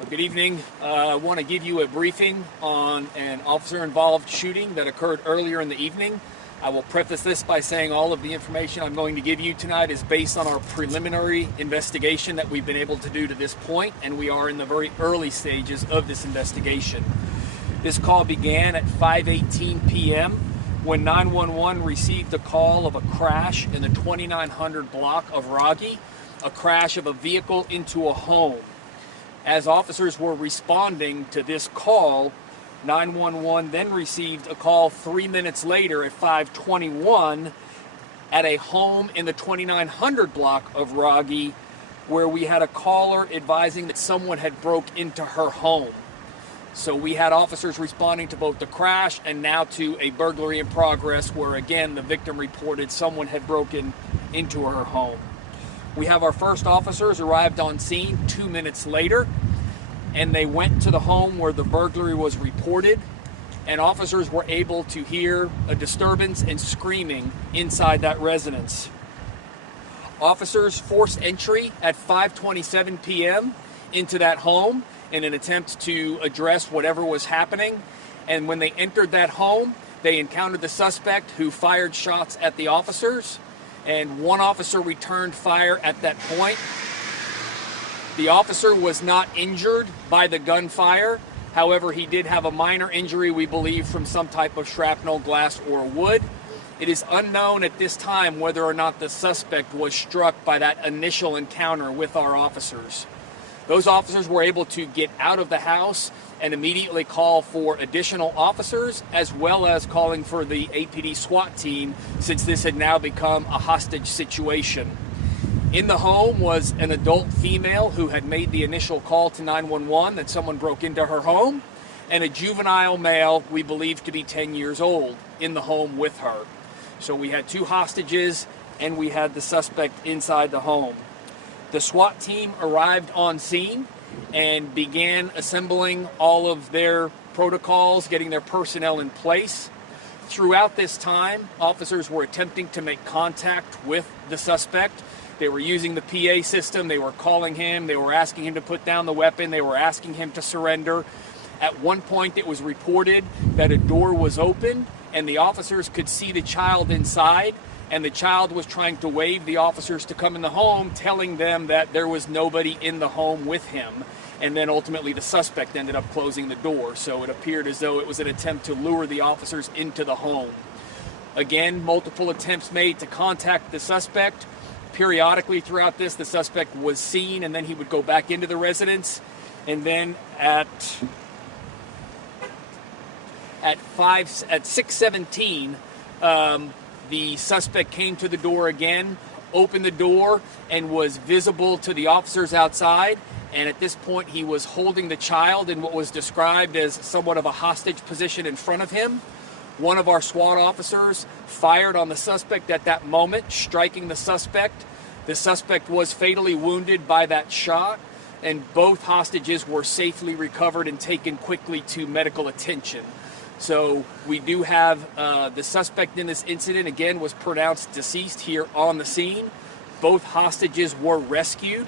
Well, good evening. I want to give you a briefing on an officer-involved shooting that occurred earlier in the evening. I will preface this by saying all of the information I'm going to give you tonight is based on our preliminary investigation that we've been able to do to this point, and we are in the very early stages of this investigation. This call began at 5:18 p.m. when 911 received a call of a crash in the 2900 block of Raggi, a crash of a vehicle into a home. As officers were responding to this call, 911 then received a call 3 minutes later at 5:21 at a home in the 2900 block of Raggi, where we had a caller advising that someone had broke into her home. So we had officers responding to both the crash and now to a burglary in progress, where again the victim reported someone had broken into her home. We have our first officers arrived on scene 2 minutes later, and they went to the home where the burglary was reported, and officers were able to hear a disturbance and screaming inside that residence. Officers forced entry at 5:27 p.m. into that home in an attempt to address whatever was happening, and when they entered that home, they encountered the suspect, who fired shots at the officers, and one officer returned fire at that point. The officer was not injured by the gunfire. However, he did have a minor injury, we believe, from some type of shrapnel, glass, or wood. It is unknown at this time whether or not the suspect was struck by that initial encounter with our officers. Those officers were able to get out of the house and immediately call for additional officers, as well as calling for the APD SWAT team, since this had now become a hostage situation. In the home was an adult female who had made the initial call to 911 that someone broke into her home, and a juvenile male we believe to be 10 years old in the home with her. So we had two hostages and we had the suspect inside the home. The SWAT team arrived on scene and began assembling all of their protocols, getting their personnel in place. Throughout this time, officers were attempting to make contact with the suspect. They were using the PA system, they were calling him, they were asking him to put down the weapon, they were asking him to surrender. At one point it was reported that a door was open and the officers could see the child inside, and the child was trying to wave the officers to come in the home, telling them that there was nobody in the home with him. And then ultimately the suspect ended up closing the door, so it appeared as though it was an attempt to lure the officers into the home. Again, multiple attempts made to contact the suspect. Periodically throughout this, the suspect was seen, and then he would go back into the residence. And then at 6:17, the suspect came to the door again, opened the door, and was visible to the officers outside. And at this point, he was holding the child in what was described as somewhat of a hostage position in front of him. One of our SWAT officers fired on the suspect at that moment, striking the suspect. The suspect was fatally wounded by that shot, and both hostages were safely recovered and taken quickly to medical attention. So we do have the suspect in this incident, again, was pronounced deceased here on the scene. Both hostages were rescued.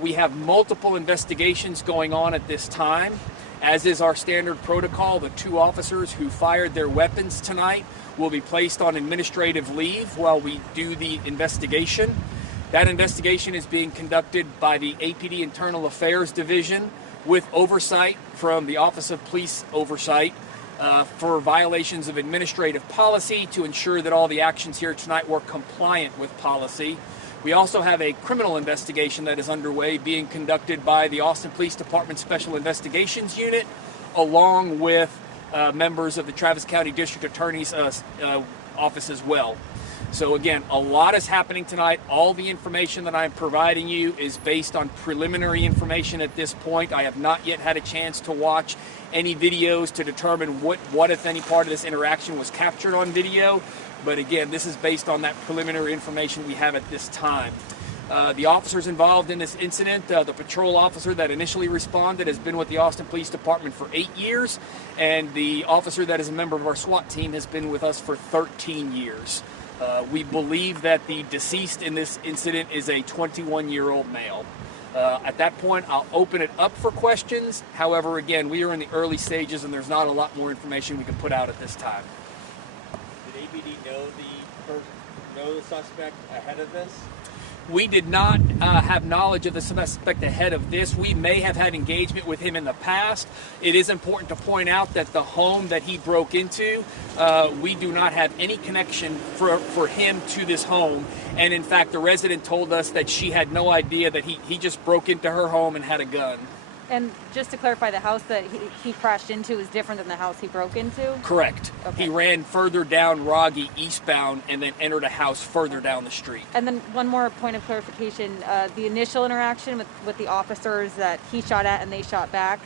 We have multiple investigations going on at this time. As is our standard protocol, the two officers who fired their weapons tonight will be placed on administrative leave while we do the investigation. That investigation is being conducted by the APD Internal Affairs Division with oversight from the Office of Police Oversight for violations of administrative policy to ensure that all the actions here tonight were compliant with policy. We also have a criminal investigation that is underway being conducted by the Austin Police Department Special Investigations Unit, along with members of the Travis County District Attorney's office as well. So again, a lot is happening tonight. All the information that I'm providing you is based on preliminary information at this point. I have not yet had a chance to watch any videos to determine what if any part of this interaction was captured on video. But again, this is based on that preliminary information we have at this time. The officers involved in this incident, the patrol officer that initially responded has been with the Austin Police Department for 8 years, and the officer that is a member of our SWAT team has been with us for 13 years. We believe that the deceased in this incident is a 21-year-old male. At that point, I'll open it up for questions. However, again, we are in the early stages and there's not a lot more information we can put out at this time. Did APD know the suspect ahead of this? We did not have knowledge of the suspect ahead of this. We may have had engagement with him in the past. It is important to point out that the home that he broke into, we do not have any connection for him to this home. And in fact, the resident told us that she had no idea that he just broke into her home and had a gun. And just to clarify, the house that he crashed into is different than the house he broke into? Correct. Okay. He ran further down Rogge eastbound and then entered a house further down the street. And then one more point of clarification, the initial interaction with the officers that he shot at and they shot back,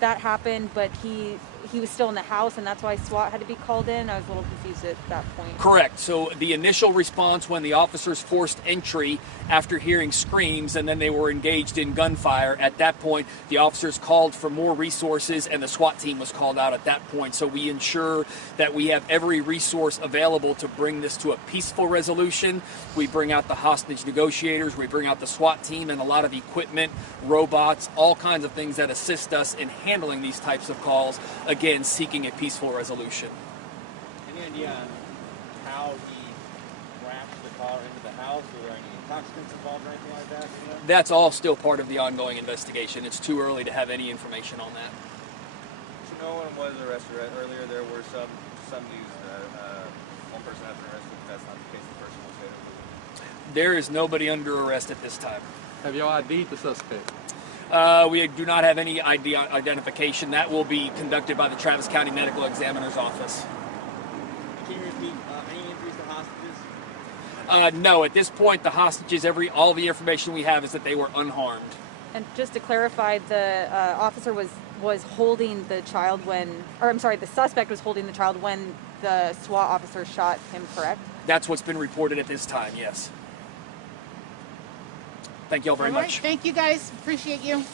that happened, but he was still in the house, and that's why SWAT had to be called in. I was a little confused at that point. Correct. So the initial response when the officers forced entry after hearing screams and then they were engaged in gunfire, at that point the officers called for more resources and the SWAT team was called out at that point. So we ensure that we have every resource available to bring this to a peaceful resolution. We bring out the hostage negotiators, we bring out the SWAT team and a lot of equipment, robots, all kinds of things that assist us in handling these types of calls, again, seeking a peaceful resolution. Any idea on how he crashed the car into the house? Were there any intoxicants involved or anything like that? You know? That's all still part of the ongoing investigation. It's too early to have any information on that. So no one was arrested earlier. There were some news that one person has been arrested. That's not the case. The person was hit. There is nobody under arrest at this time. Have y'all ID'd the suspect? We do not have any identification. That will be conducted by the Travis County Medical Examiner's Office. Can you repeat any injuries to hostages? No, at this point, the hostages, all the information we have is that they were unharmed. And just to clarify, the officer was holding the child the suspect was holding the child when the SWAT officer shot him, correct? That's what's been reported at this time, yes. Thank you all very much. Thank you guys. Appreciate you.